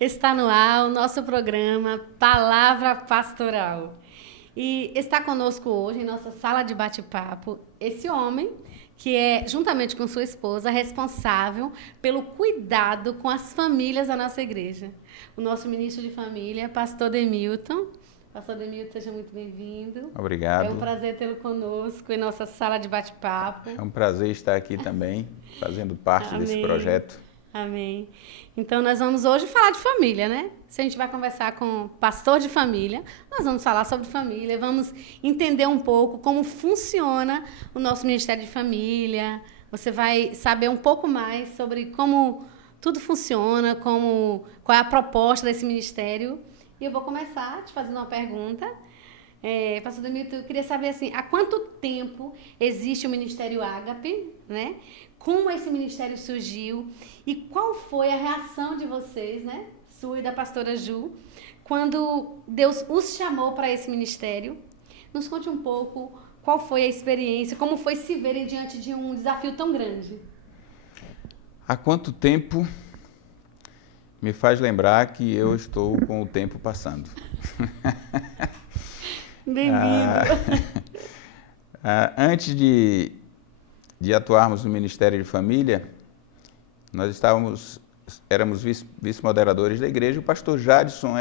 Está no ar o nosso programa Palavra Pastoral. E está conosco hoje, em nossa sala de bate-papo, esse homem que é, juntamente com sua esposa, responsável pelo cuidado com as famílias da nossa igreja. O nosso ministro de família, pastor Demilton. Pastor Demilton, seja muito bem-vindo. Obrigado. É um prazer tê-lo conosco em nossa sala de bate-papo. É um prazer estar aqui também, fazendo parte Amém. desse projeto. Amém. Então, nós vamos hoje falar de família, né? Se a gente vai conversar com o pastor de família, nós vamos falar sobre família, vamos entender um pouco como funciona o nosso Ministério de Família. Você vai saber um pouco mais sobre como tudo funciona, qual é a proposta desse ministério. E eu vou começar te fazendo uma pergunta. Pastor Demilton, eu queria saber assim, há quanto tempo existe o Ministério Ágape, né? Como esse ministério surgiu e qual foi a reação de vocês, né? Sua e da pastora Ju, quando Deus os chamou para esse ministério. Nos conte um pouco qual foi a experiência, como foi se verem diante de um desafio tão grande. Há quanto tempo me faz lembrar que eu estou com o tempo passando. Bem-vindo. Antes de atuarmos no Ministério de Família, nós éramos vice-moderadores da igreja. O pastor Jadson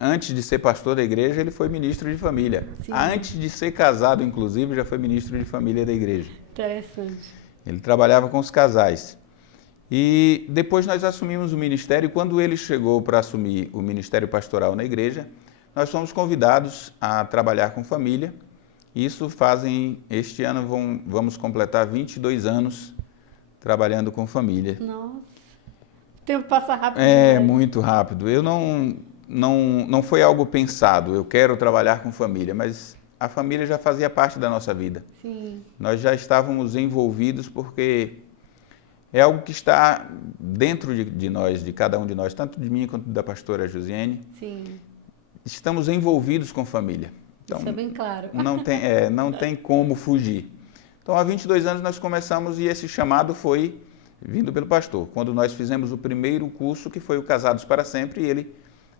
antes de ser pastor da igreja, ele foi ministro de família. Sim. Antes de ser casado, inclusive, já foi ministro de família da igreja. Interessante. Ele trabalhava com os casais. E depois nós assumimos o ministério. Quando ele chegou para assumir o ministério pastoral na igreja, nós fomos convidados a trabalhar com família. Isso este ano vamos completar 22 anos trabalhando com família. Nossa, o tempo passa rápido. Muito rápido. Não foi algo pensado, eu quero trabalhar com família, mas a família já fazia parte da nossa vida. Sim. Nós já estávamos envolvidos porque é algo que está dentro de nós, de cada um de nós, tanto de mim quanto da pastora Josiane. Sim. Estamos envolvidos com família. Então, isso é bem claro. Não tem como fugir. Então, há 22 anos nós começamos e esse chamado foi vindo pelo pastor. Quando nós fizemos o primeiro curso, que foi o Casados para Sempre, e ele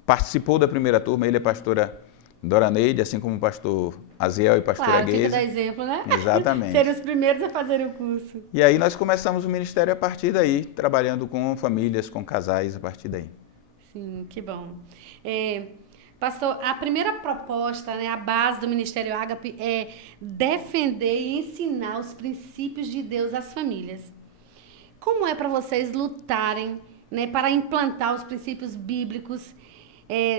participou da primeira turma, ele é a pastora Doraneide, assim como o pastor Aziel e pastora Gueza. Claro, tinha que dar exemplo, né? Exatamente. Serem os primeiros a fazerem o curso. E aí nós começamos o ministério a partir daí, trabalhando com famílias, com casais a partir daí. Sim, que bom. Pastor, a primeira proposta, né, a base do Ministério Ágape é defender e ensinar os princípios de Deus às famílias. Como é para vocês lutarem, né, para implantar os princípios bíblicos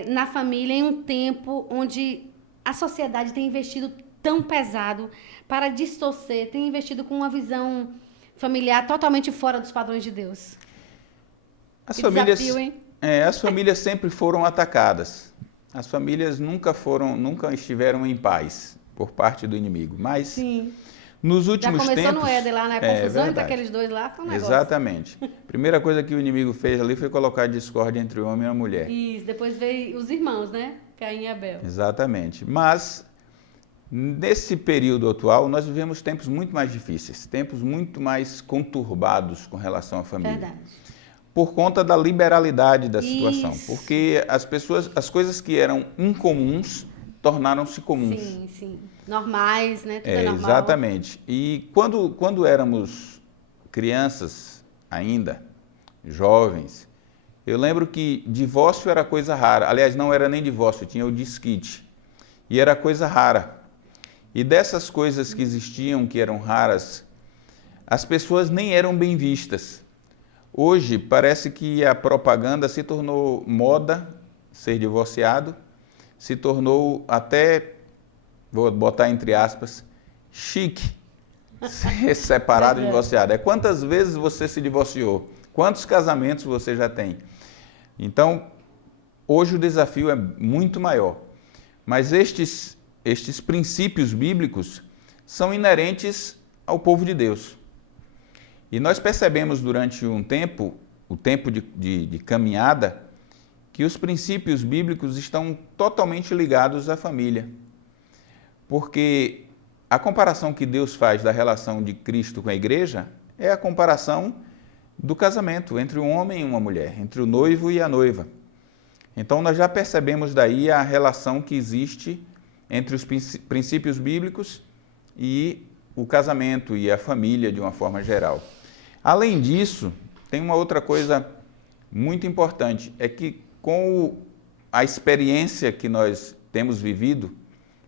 na família em um tempo onde a sociedade tem investido tão pesado para distorcer, tem investido com uma visão familiar totalmente fora dos padrões de Deus? As famílias sempre foram atacadas. As famílias nunca estiveram em paz por parte do inimigo, mas sim, nos últimos tempos... Já começou no Éden lá, né? A confusão entre aqueles dois lá foi um negócio. Exatamente. A primeira coisa que o inimigo fez ali foi colocar discórdia entre o homem e a mulher. Isso, depois veio os irmãos, né? Caim e Abel. Exatamente. Mas, nesse período atual, nós vivemos tempos muito mais difíceis, tempos muito mais conturbados com relação à família. Verdade. Por conta da liberalidade da situação. Isso. Porque as coisas que eram incomuns tornaram-se comuns. Sim, sim. Normais, né? Tudo é normal. Exatamente. E quando éramos crianças ainda, jovens, eu lembro que divórcio era coisa rara. Aliás, não era nem divórcio, tinha o desquite. E era coisa rara. E dessas coisas que existiam, que eram raras, as pessoas nem eram bem vistas. Hoje, parece que a propaganda se tornou moda, ser divorciado, se tornou até, vou botar entre aspas, chique, ser separado e divorciado. Quantas vezes você se divorciou? Quantos casamentos você já tem? Então, hoje o desafio é muito maior. Mas estes princípios bíblicos são inerentes ao povo de Deus. E nós percebemos durante um tempo, o tempo de caminhada, que os princípios bíblicos estão totalmente ligados à família. Porque a comparação que Deus faz da relação de Cristo com a igreja é a comparação do casamento entre um homem e uma mulher, entre o noivo e a noiva. Então, nós já percebemos daí a relação que existe entre os princípios bíblicos e o casamento e a família de uma forma geral. Além disso, tem uma outra coisa muito importante, é que com a experiência que nós temos vivido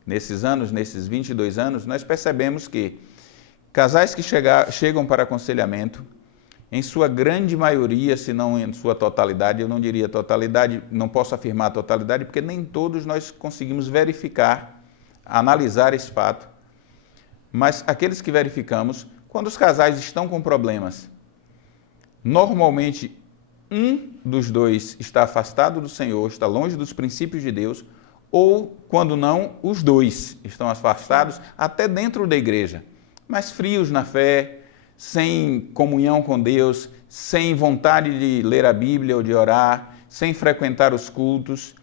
nesses anos, nesses 22 anos, nós percebemos que casais que chegam para aconselhamento, em sua grande maioria, se não em sua totalidade, eu não diria totalidade, não posso afirmar totalidade, porque nem todos nós conseguimos verificar, analisar esse fato, mas aqueles que verificamos, quando os casais estão com problemas, normalmente um dos dois está afastado do Senhor, está longe dos princípios de Deus, ou, quando não, os dois estão afastados até dentro da igreja, mas frios na fé, sem comunhão com Deus, sem vontade de ler a Bíblia ou de orar, sem frequentar os cultos.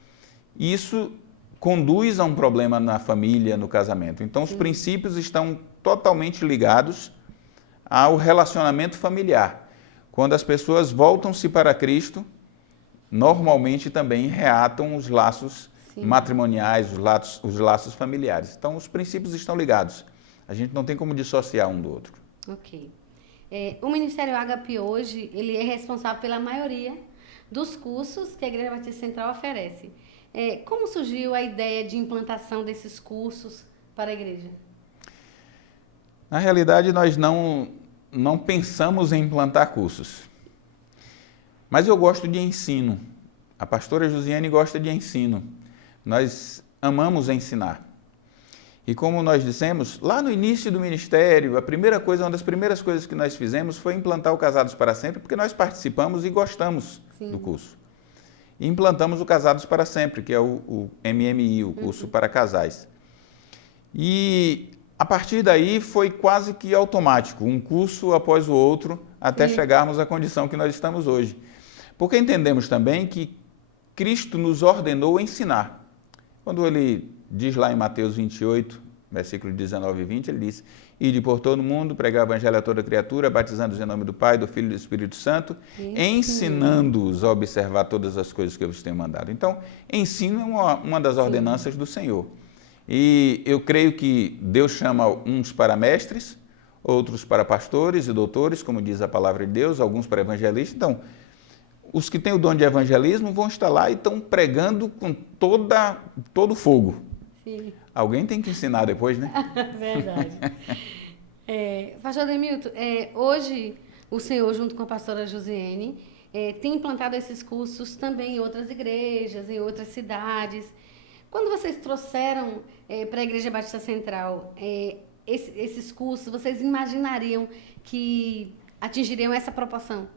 Isso conduz a um problema na família, no casamento. Então, os princípios estão totalmente ligados ao relacionamento familiar. Quando as pessoas voltam-se para Cristo, normalmente também reatam os laços matrimoniais, os laços familiares. Então, os princípios estão ligados. A gente não tem como dissociar um do outro. Ok. O Ministério Ágape hoje, ele é responsável pela maioria dos cursos que a Igreja Batista Central oferece. Como surgiu a ideia de implantação desses cursos para a igreja? Na realidade, nós não pensamos em implantar cursos. Mas eu gosto de ensino. A pastora Josiane gosta de ensino. Nós amamos ensinar. E como nós dissemos, lá no início do ministério, uma das primeiras coisas que nós fizemos foi implantar o Casados para Sempre, porque nós participamos e gostamos do curso. E implantamos o Casados para Sempre, que é o MMI, o curso para casais. E a partir daí foi quase que automático, um curso após o outro, até chegarmos à condição que nós estamos hoje. Porque entendemos também que Cristo nos ordenou ensinar. Quando ele diz lá em Mateus 28, versículo 19 e 20, ele diz: Ide por todo mundo, pregar o evangelho a toda criatura, batizando-os em nome do Pai, do Filho e do Espírito Santo, ensinando-os a observar todas as coisas que eu vos tenho mandado. Então, ensino é uma das ordenanças do Senhor. E eu creio que Deus chama uns para mestres, outros para pastores e doutores, como diz a palavra de Deus, alguns para evangelistas. Então, os que têm o dom de evangelismo vão estar lá e estão pregando com todo fogo. Sim. Alguém tem que ensinar depois, né? Verdade. Pastor Ademilton, hoje o senhor, junto com a pastora Josiane, tem implantado esses cursos também em outras igrejas, em outras cidades. Quando vocês trouxeram para a Igreja Batista Central esses cursos, vocês imaginariam que atingiriam essa proporção?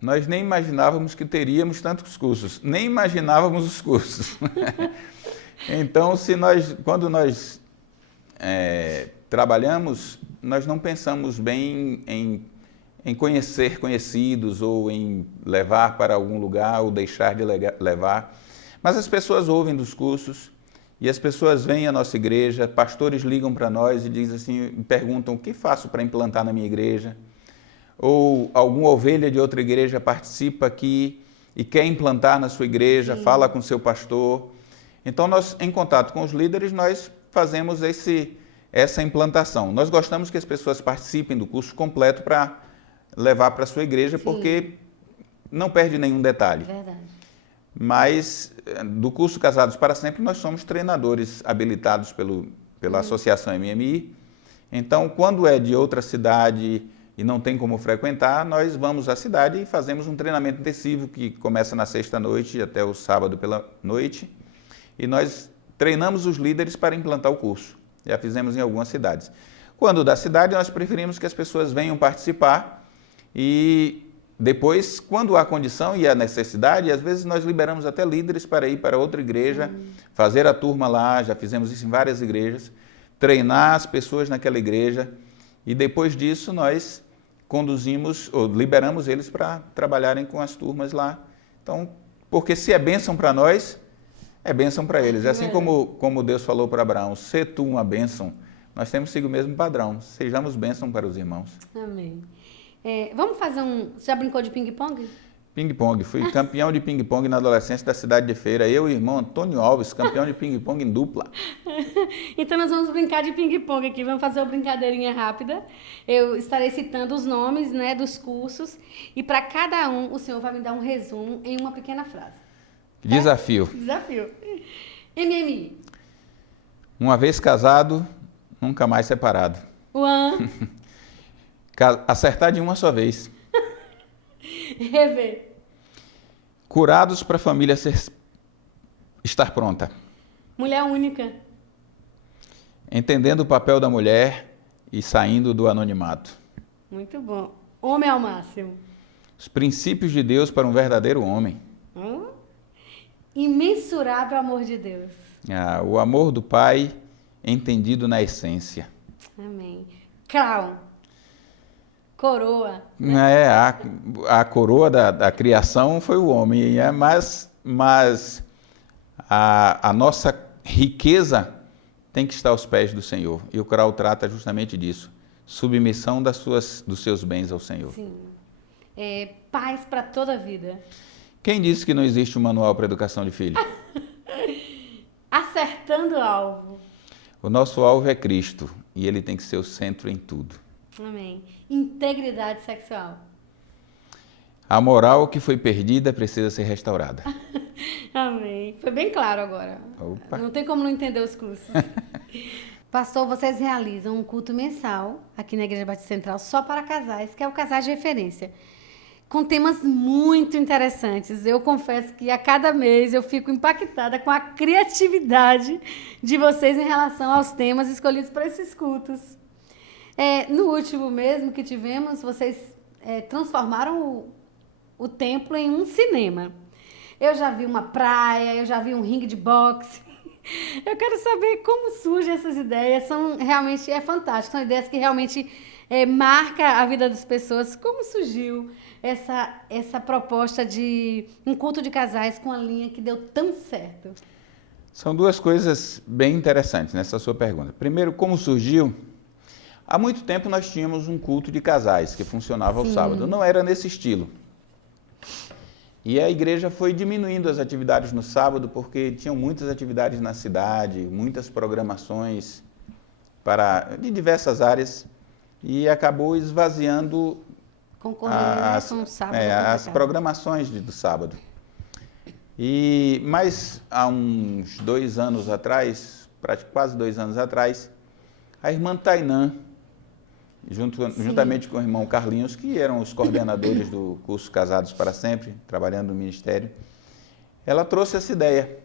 Nós nem imaginávamos que teríamos tantos cursos, nem imaginávamos os cursos. Então, quando nós trabalhamos, nós não pensamos bem em conhecer conhecidos ou em levar para algum lugar ou deixar de levar. Mas as pessoas ouvem dos cursos e as pessoas vêm à nossa igreja, pastores ligam para nós e dizem assim, perguntam: o que faço para implantar na minha igreja? Ou alguma ovelha de outra igreja participa aqui e quer implantar na sua igreja, fala com seu pastor. Então, nós, em contato com os líderes, nós fazemos essa implantação. Nós gostamos que as pessoas participem do curso completo para levar para a sua igreja, porque não perde nenhum detalhe. Verdade. Mas, do curso Casados para Sempre, nós somos treinadores habilitados pela Associação MMI. Então, quando é de outra cidade e não tem como frequentar, nós vamos à cidade e fazemos um treinamento intensivo que começa na sexta-noite até o sábado pela noite. E nós treinamos os líderes para implantar o curso. Já fizemos em algumas cidades. Quando da cidade, nós preferimos que as pessoas venham participar e depois, quando há condição e há necessidade, às vezes nós liberamos até líderes para ir para outra igreja, fazer a turma lá, já fizemos isso em várias igrejas, treinar as pessoas naquela igreja e depois disso nós conduzimos ou liberamos eles para trabalharem com as turmas lá. Então, porque se é bênção para nós, é bênção para eles. É assim como Deus falou para Abraão: sê tu uma bênção nós temos que seguir o mesmo padrão. Sejamos bênção para os irmãos. Amém. Vamos fazer Você já brincou de ping-pong? Ping-pong. Fui campeão de ping-pong na adolescência da cidade de Feira. Eu e o irmão Antônio Alves, campeão de ping-pong em dupla. Então nós vamos brincar de ping-pong aqui. Vamos fazer uma brincadeirinha rápida. Eu estarei citando os nomes, né, dos cursos. E para cada um, o senhor vai me dar um resumo em uma pequena frase. Desafio. Desafio. MMI. Uma vez casado, nunca mais separado. One. Acertar de uma só vez. Rever. Curados para a família estar pronta. Mulher única. Entendendo o papel da mulher e saindo do anonimato. Muito bom. Homem ao máximo. Os princípios de Deus para um verdadeiro homem. Imensurável amor de Deus. O amor do Pai entendido na essência. Amém. Crown. Coroa. A coroa da criação foi o homem, mas a nossa riqueza tem que estar aos pés do Senhor. E o Crown trata justamente disso. Submissão dos seus bens ao Senhor. Sim. Paz para toda a vida. Quem disse que não existe um manual para educação de filho? Acertando o alvo. O nosso alvo é Cristo e ele tem que ser o centro em tudo. Amém. Integridade sexual. A moral que foi perdida precisa ser restaurada. Amém. Foi bem claro agora. Opa. Não tem como não entender os cursos. Pastor, vocês realizam um culto mensal aqui na Igreja Batista Central só para casais, que é o Casais de Referência, com temas muito interessantes. Eu confesso que a cada mês eu fico impactada com a criatividade de vocês em relação aos temas escolhidos para esses cultos. No último mesmo que tivemos, vocês transformaram o templo em um cinema. Eu já vi uma praia, eu já vi um ringue de boxe. Eu quero saber como surgem essas ideias. Realmente fantásticas, são ideias que realmente marcam a vida das pessoas. Como surgiu essa proposta de um culto de casais com a linha que deu tão certo? São duas coisas bem interessantes nessa sua pergunta. Primeiro, como surgiu? Há muito tempo nós tínhamos um culto de casais que funcionava ao sábado. Não era nesse estilo. E a igreja foi diminuindo as atividades no sábado porque tinham muitas atividades na cidade, muitas programações de diversas áreas e acabou esvaziando as programações do sábado. Mas há uns 2 anos atrás, quase 2 anos atrás, a irmã Tainã, juntamente com o irmão Carlinhos, que eram os coordenadores do curso Casados para Sempre, trabalhando no ministério, ela trouxe essa ideia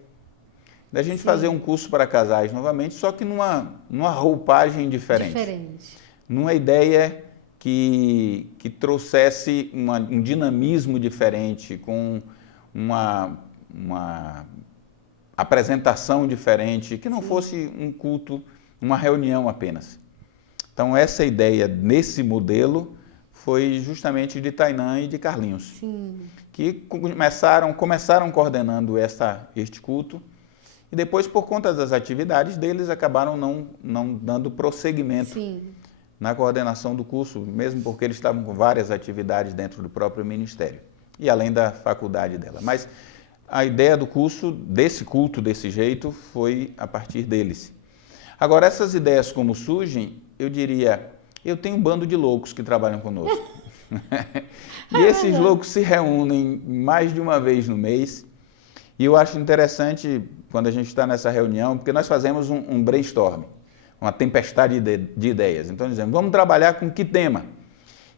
da gente fazer um curso para casais novamente, só que numa roupagem diferente. Numa ideia que trouxesse um dinamismo diferente, com uma apresentação diferente, que não fosse um culto, uma reunião apenas. Então, essa ideia nesse modelo foi justamente de Tainã e de Carlinhos, que começaram coordenando este culto e depois, por conta das atividades deles, acabaram não dando prosseguimento na coordenação do curso, mesmo porque eles estavam com várias atividades dentro do próprio ministério e além da faculdade dela. Mas a ideia do curso, desse culto, desse jeito, foi a partir deles. Agora, essas ideias como surgem, eu diria, eu tenho um bando de loucos que trabalham conosco. E esses loucos se reúnem mais de uma vez no mês. E eu acho interessante quando a gente está nessa reunião, porque nós fazemos um brainstorm, uma tempestade de ideias. Então, dizemos, vamos trabalhar com que tema?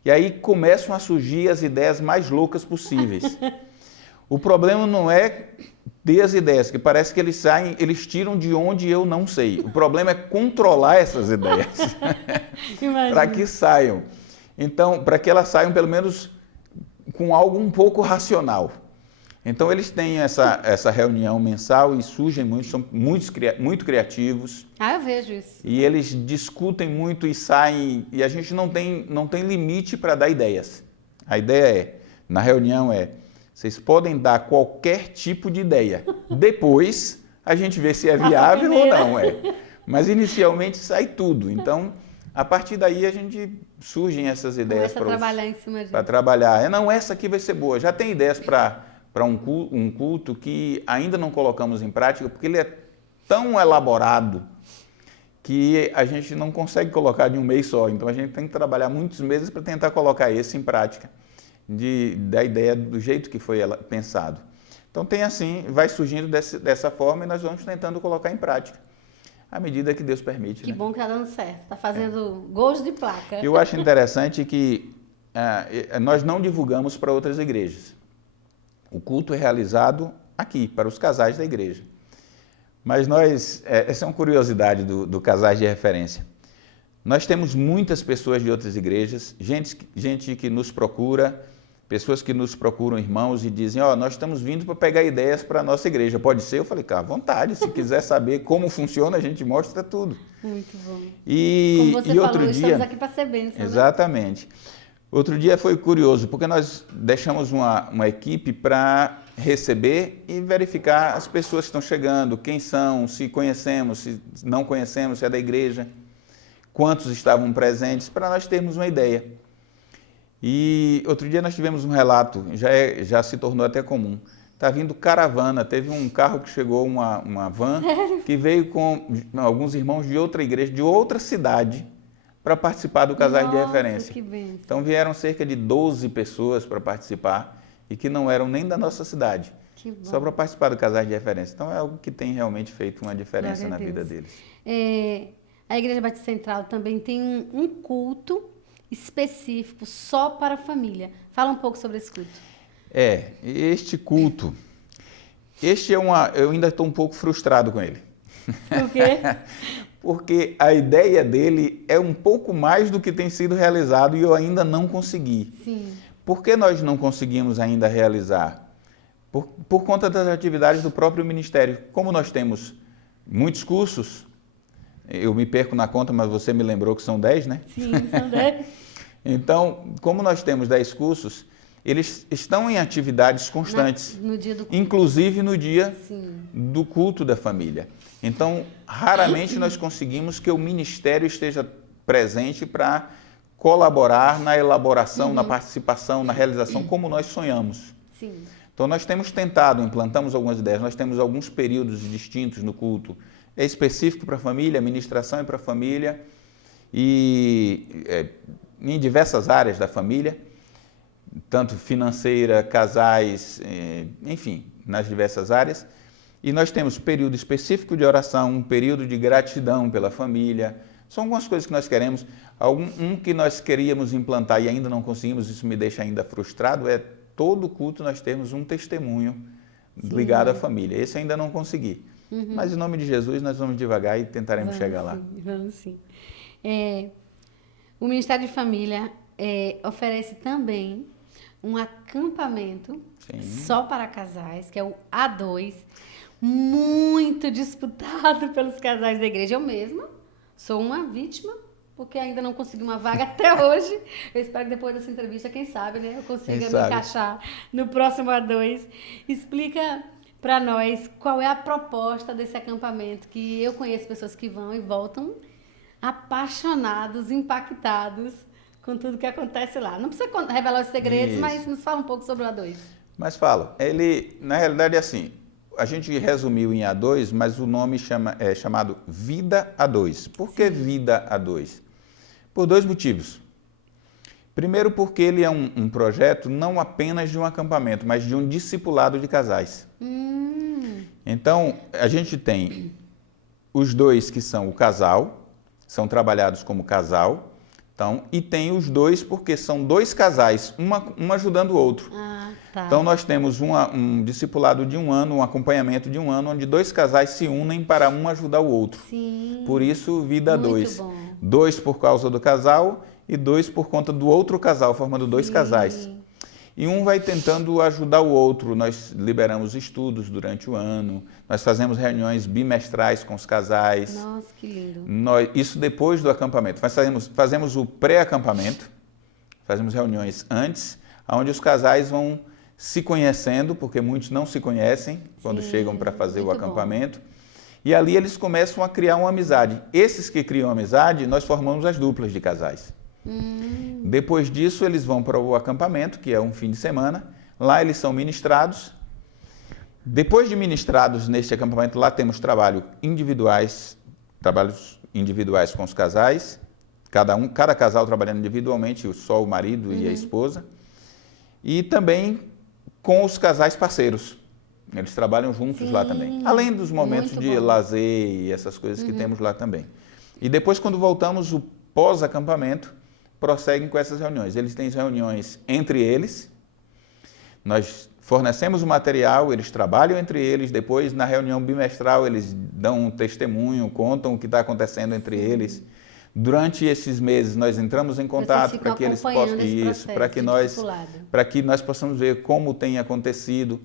E aí começam a surgir as ideias mais loucas possíveis. O problema não é ter as ideias, que parece que eles tiram de onde eu não sei. O problema é controlar essas ideias para que saiam. Então, para que elas saiam pelo menos com algo um pouco racional. Então, eles têm essa reunião mensal e surgem muitos, são muito criativos. Eu vejo isso. E eles discutem muito e saem, e a gente não tem limite para dar ideias. A ideia na reunião vocês podem dar qualquer tipo de ideia. Depois, a gente vê se é viável ou não. Mas inicialmente sai tudo. Então, a partir daí surgem essas ideias Começa a trabalhar em cima disso. para trabalhar. Não, essa aqui vai ser boa. Já tem ideias para um culto que ainda não colocamos em prática, porque ele é tão elaborado que a gente não consegue colocar de um mês só. Então, a gente tem que trabalhar muitos meses para tentar colocar esse em prática, da ideia do jeito que foi pensado. Então, tem assim, vai surgindo dessa forma e nós vamos tentando colocar em prática, à medida que Deus permite. Que né? bom que está dando certo. Está fazendo gols de placa. Eu acho interessante que nós não divulgamos para outras igrejas. O culto é realizado aqui, para os casais da igreja. Mas essa é uma curiosidade do Casais de Referência. Nós temos muitas pessoas de outras igrejas, gente que nos procura, pessoas que nos procuram, irmãos, e dizem, nós estamos vindo para pegar ideias para a nossa igreja. Pode ser? Eu falei, à vontade, se quiser saber como funciona, a gente mostra tudo. Muito bom. E Como você falou, outro dia, estamos aqui para ser bênção. Exatamente. Né? Outro dia foi curioso, porque nós deixamos uma equipe para receber e verificar as pessoas que estão chegando, quem são, se conhecemos, se não conhecemos, se é da igreja, quantos estavam presentes, para nós termos uma ideia. E outro dia nós tivemos um relato, já se tornou até comum. Está vindo caravana, teve um carro que chegou, uma van, que veio com alguns irmãos de outra igreja, de outra cidade, para participar do Casais de Referência. Que bem. Então vieram cerca de 12 pessoas para participar e que não eram nem da nossa cidade, só para participar do Casais de Referência. Então é algo que tem realmente feito uma diferença na vida deles. A Igreja Batista Central também tem um culto específico só para a família. Fala um pouco sobre esse culto. Este culto, eu ainda estou um pouco frustrado com ele. Por quê? Porque a ideia dele é um pouco mais do que tem sido realizado e eu ainda não consegui. Sim. Por que nós não conseguimos ainda realizar? Por conta das atividades do próprio ministério. Como nós temos muitos cursos, eu me perco na conta, mas você me lembrou que são 10, né? Sim, são 10. Então, como nós temos 10 cursos, eles estão em atividades constantes, no dia do culto. Inclusive no dia Sim. do culto da família. Então, raramente nós conseguimos que o ministério esteja presente para colaborar na elaboração, na participação, na realização, como nós sonhamos. Sim. Então, nós temos tentado, implantamos algumas ideias, nós temos alguns períodos distintos no culto. É específico para a família, a ministração é para a família, e em diversas áreas da família, tanto financeira, casais, enfim, nas diversas áreas. E nós temos período específico de oração, um período de gratidão pela família. São algumas coisas que nós queremos. Um que nós queríamos implantar e ainda não conseguimos, isso me deixa ainda frustrado, é todo culto nós temos um testemunho ligado à família. Esse ainda não consegui. Mas em nome de Jesus nós vamos devagar e tentaremos chegar lá. Vamos sim. O Ministério de Família oferece também um acampamento só para casais, que é o A2, muito disputado pelos casais da igreja. Eu mesma sou uma vítima, porque ainda não consegui uma vaga até hoje. Eu espero que depois dessa entrevista, quem sabe, né, eu consiga me encaixar no próximo A2. Explica para nós qual é a proposta desse acampamento, que eu conheço pessoas que vão e voltam apaixonados, impactados com tudo que acontece lá. Não precisa revelar os segredos, mas nos fala um pouco sobre o A2. Mas falo. Ele, na realidade, é assim, a gente resumiu em A2, mas o nome é chamado Vida A2. Por que Vida A2? Por dois motivos. Primeiro, porque ele é um projeto não apenas de um acampamento, mas de um discipulado de casais. Então, a gente tem os dois que são o casal, são trabalhados como casal, então, e tem os dois porque são dois casais, um ajudando o outro. Tá. Então, nós temos um discipulado de um ano, um acompanhamento de um ano, onde dois casais se unem para um ajudar o outro. Sim. Por isso, Vida Muito 2. bom. 2 por causa do casal e 2 por conta do outro casal, formando dois casais. E um vai tentando ajudar o outro. Nós liberamos estudos durante o ano, nós fazemos reuniões bimestrais com os casais. Nossa, que lindo. Isso depois do acampamento. Nós fazemos o pré-acampamento, fazemos reuniões antes, onde os casais vão se conhecendo, porque muitos não se conhecem quando chegam para fazer o acampamento. E ali eles começam a criar uma amizade. Esses que criam amizade, nós formamos as duplas de casais. Depois disso, eles vão para o acampamento, que é um fim de semana. Lá eles são ministrados. Depois de ministrados neste acampamento, lá temos trabalhos individuais com os casais, cada casal trabalhando individualmente, só o marido e a esposa, e também com os casais parceiros. Eles trabalham juntos lá também, além dos momentos de lazer e essas coisas que temos lá também. E depois, quando voltamos, o pós-acampamento, prosseguem com essas reuniões. Eles têm reuniões entre eles, nós fornecemos o material, eles trabalham entre eles, depois na reunião bimestral eles dão um testemunho, contam o que está acontecendo entre eles. Durante esses meses nós entramos em contato para que eles possam para que nós possamos ver como tem acontecido.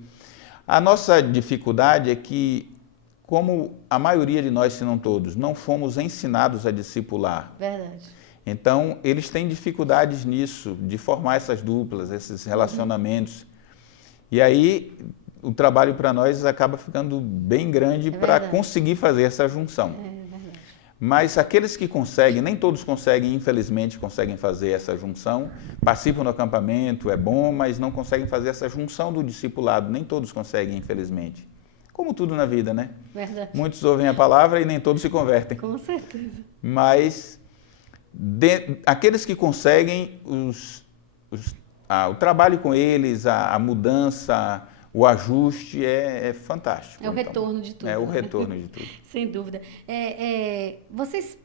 A nossa dificuldade é que, como a maioria de nós, se não todos, não fomos ensinados a discipular. Verdade. Então, eles têm dificuldades nisso, de formar essas duplas, esses relacionamentos. E aí, o trabalho para nós acaba ficando bem grande para conseguir fazer essa junção. Verdade. Mas aqueles que conseguem, nem todos conseguem, infelizmente, conseguem fazer essa junção, participam do acampamento, é bom, mas não conseguem fazer essa junção do discipulado, nem todos conseguem, infelizmente. Como tudo na vida, né? Verdade. Muitos ouvem a palavra e nem todos se convertem. Com certeza. Mas aqueles que conseguem, o trabalho com eles, a mudança, o ajuste é fantástico. É o retorno de tudo. É o retorno de tudo. Sem dúvida. Vocês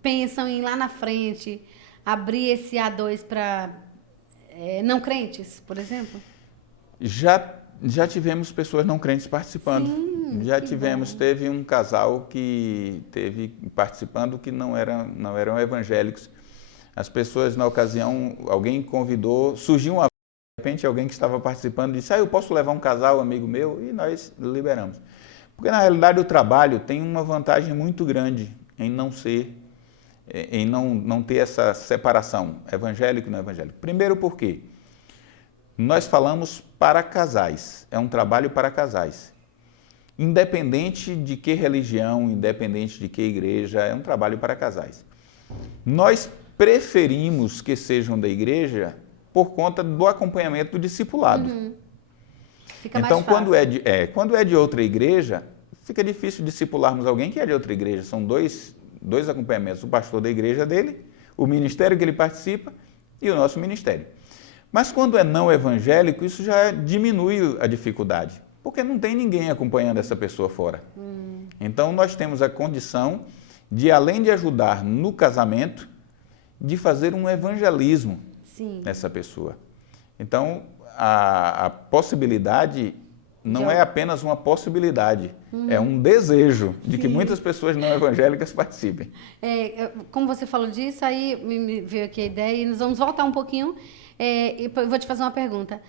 pensam em lá na frente abrir esse A2 para não crentes, por exemplo? Já tivemos pessoas não crentes participando. Sim, Já tivemos, teve um casal que teve participando que não eram evangélicos. As pessoas, na ocasião, alguém convidou, surgiu de repente alguém que estava participando disse, eu posso levar um casal, amigo meu, e nós liberamos. Porque, na realidade, o trabalho tem uma vantagem muito grande em não ter essa separação, evangélico e não evangélico. Primeiro porque nós falamos para casais, é um trabalho para casais. Independente de que religião, independente de que igreja, é um trabalho para casais. Nós preferimos que sejam da igreja por conta do acompanhamento do discipulado. Fica então, mais fácil. quando é de outra igreja, fica difícil discipularmos alguém que é de outra igreja. São dois acompanhamentos, o pastor da igreja dele, o ministério que ele participa e o nosso ministério. Mas quando é não evangélico, isso já diminui a dificuldade, porque não tem ninguém acompanhando essa pessoa fora. Então, nós temos a condição de, além de ajudar no casamento, de fazer um evangelismo nessa pessoa. Então, a possibilidade não é apenas uma possibilidade, é um desejo de que muitas pessoas não evangélicas participem. Como você falou disso, aí me veio aqui a ideia e nós vamos voltar um pouquinho. E vou te fazer uma pergunta.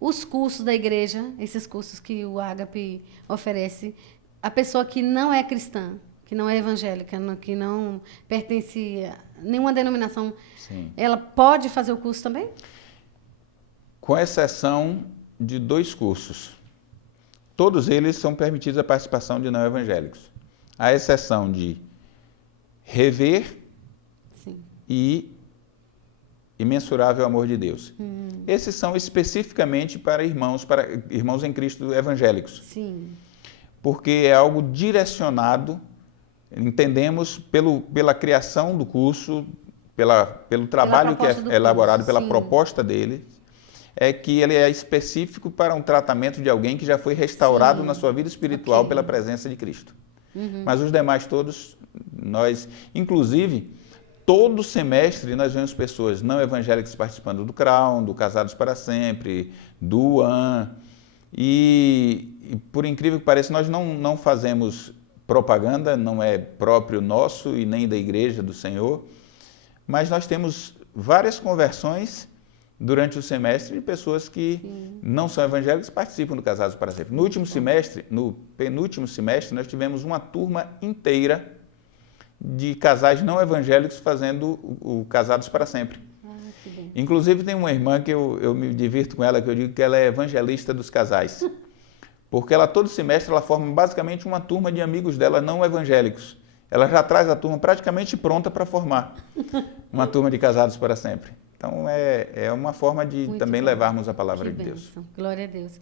Os cursos da igreja, esses cursos que o Ágape oferece, a pessoa que não é cristã, que não é evangélica, que não pertence a nenhuma denominação, ela pode fazer o curso também? Com exceção de 2 cursos. Todos eles são permitidos a participação de não evangélicos. A exceção de rever e imensurável amor de Deus. Esses são especificamente para irmãos em Cristo evangélicos. Sim. Porque é algo direcionado, entendemos, pela criação do curso, pelo trabalho que é elaborado, pela proposta dele, é que ele é específico para um tratamento de alguém que já foi restaurado na sua vida espiritual pela presença de Cristo. Mas os demais todos, inclusive, todo semestre nós vemos pessoas não evangélicas participando do Crown, do Casados para Sempre, do UAN, e por incrível que pareça, nós não fazemos propaganda, não é próprio nosso e nem da Igreja do Senhor, mas nós temos várias conversões durante o semestre de pessoas que não são evangélicas e participam do Casados para Sempre. No penúltimo semestre, nós tivemos uma turma inteira de casais não evangélicos fazendo o Casados para Sempre. Inclusive tem uma irmã que eu me divirto com ela, que eu digo que ela é evangelista dos casais. Porque ela, todo semestre, ela forma basicamente uma turma de amigos dela não evangélicos. Ela já traz a turma praticamente pronta para formar uma turma de casados para sempre. Então, é uma forma de Muito também bom. levarmos a palavra Que de Deus. bênção. Glória a Deus.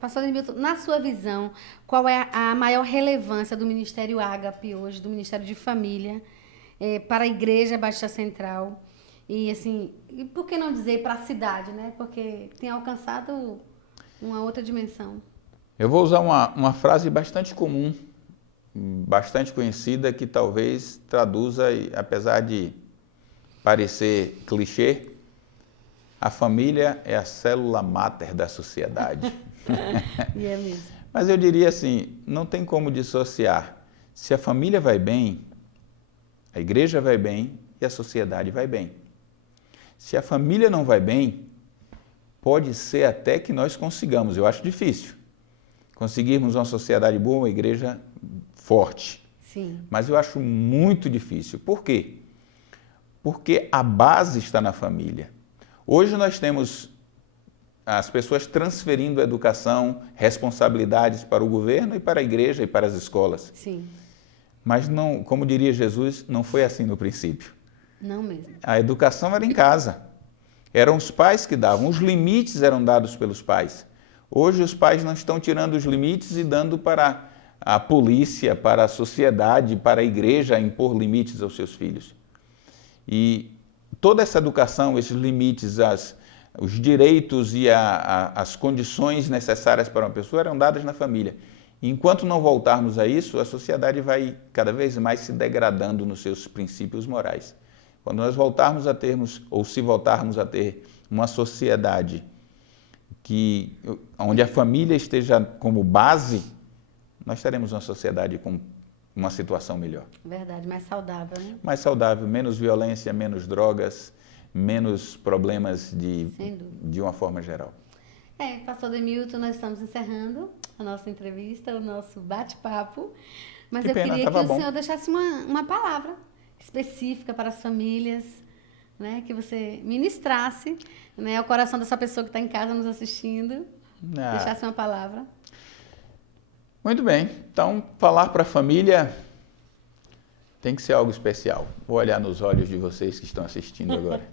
Pastor Demilton, na sua visão, qual é a maior relevância do Ministério Ágape hoje, do Ministério de Família, para a Igreja Batista Central? E, assim, e por que não dizer para a cidade, né? Porque tem alcançado uma outra dimensão. Eu vou usar uma frase bastante comum, bastante conhecida, que talvez traduza, apesar de parecer clichê, a família é a célula máter da sociedade. E é mesmo. Mas eu diria assim, não tem como dissociar. Se a família vai bem, a igreja vai bem e a sociedade vai bem. Se a família não vai bem, pode ser até que nós consigamos, eu acho difícil, conseguirmos uma sociedade boa, uma igreja forte. Sim. Mas eu acho muito difícil. Por quê? Porque a base está na família. Hoje nós temos as pessoas transferindo a educação, responsabilidades para o governo e para a igreja e para as escolas. Sim. Mas não, como diria Jesus, não foi assim no princípio. Não mesmo. A educação era em casa. Eram os pais que davam, os limites eram dados pelos pais. Hoje os pais não estão tirando os limites e dando para a polícia, para a sociedade, para a igreja a impor limites aos seus filhos. E toda essa educação, esses limites, os direitos e as condições necessárias para uma pessoa eram dadas na família. E enquanto não voltarmos a isso, a sociedade vai cada vez mais se degradando nos seus princípios morais. Quando nós voltarmos a termos, ou se voltarmos a ter uma sociedade onde a família esteja como base, nós teremos uma sociedade com uma situação melhor. Verdade, mais saudável, né? Mais saudável, menos violência, menos drogas, menos problemas de uma forma geral. Pastor Demilton, nós estamos encerrando a nossa entrevista, o nosso bate-papo, mas Que eu pena, queria que tava o bom. senhor deixasse uma palavra específica para as famílias, né? Que você ministrasse, né, ao coração dessa pessoa que está em casa nos assistindo, deixasse uma palavra. Muito bem, então falar para a família tem que ser algo especial. Vou olhar nos olhos de vocês que estão assistindo agora.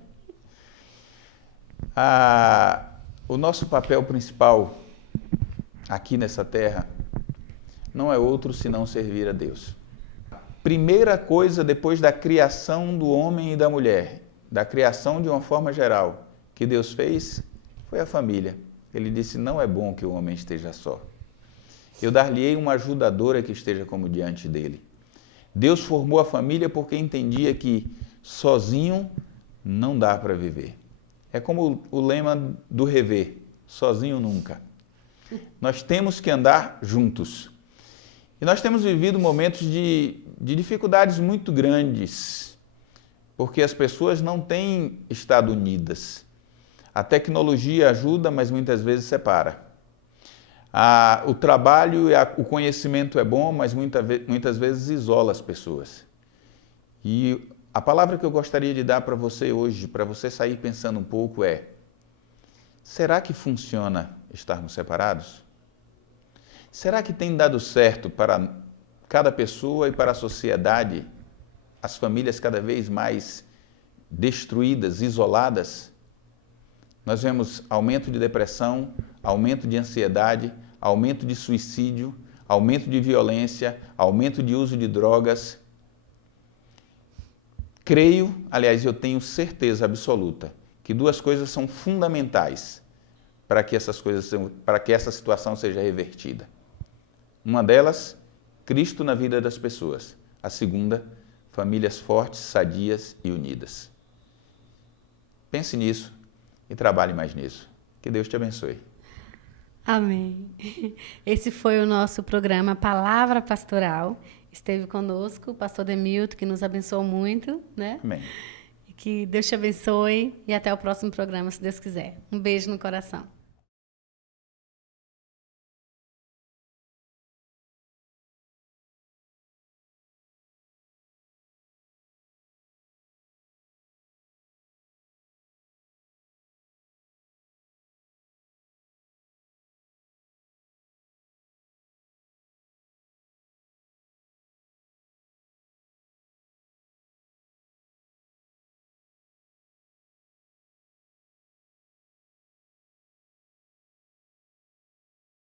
O nosso papel principal aqui nessa terra não é outro senão servir a Deus. Primeira coisa depois da criação do homem e da mulher, da criação de uma forma geral, que Deus fez, foi a família. Ele disse, não é bom que o homem esteja só. Eu dar-lhe-ei uma ajudadora que esteja como diante dele. Deus formou a família porque entendia que sozinho não dá para viver. É como o lema do Rever, sozinho nunca. Nós temos que andar juntos. E nós temos vivido momentos de dificuldades muito grandes, porque as pessoas não têm estado unidas. A tecnologia ajuda, mas muitas vezes separa. O trabalho e o conhecimento é bom, mas muitas vezes isola as pessoas. E a palavra que eu gostaria de dar para você hoje, para você sair pensando um pouco é, será que funciona estarmos separados? Será que tem dado certo para cada pessoa e para a sociedade, as famílias cada vez mais destruídas, isoladas? Nós vemos aumento de depressão, aumento de ansiedade, aumento de suicídio, aumento de violência, aumento de uso de drogas. Creio, aliás, eu tenho certeza absoluta, que duas coisas são fundamentais para que essa situação seja revertida. Uma delas, Cristo na vida das pessoas. A segunda, famílias fortes, sadias e unidas. Pense nisso e trabalhe mais nisso. Que Deus te abençoe. Amém. Esse foi o nosso programa Palavra Pastoral. Esteve conosco o pastor Demilton, que nos abençoou muito, né? Amém. Que Deus te abençoe e até o próximo programa, se Deus quiser. Um beijo no coração.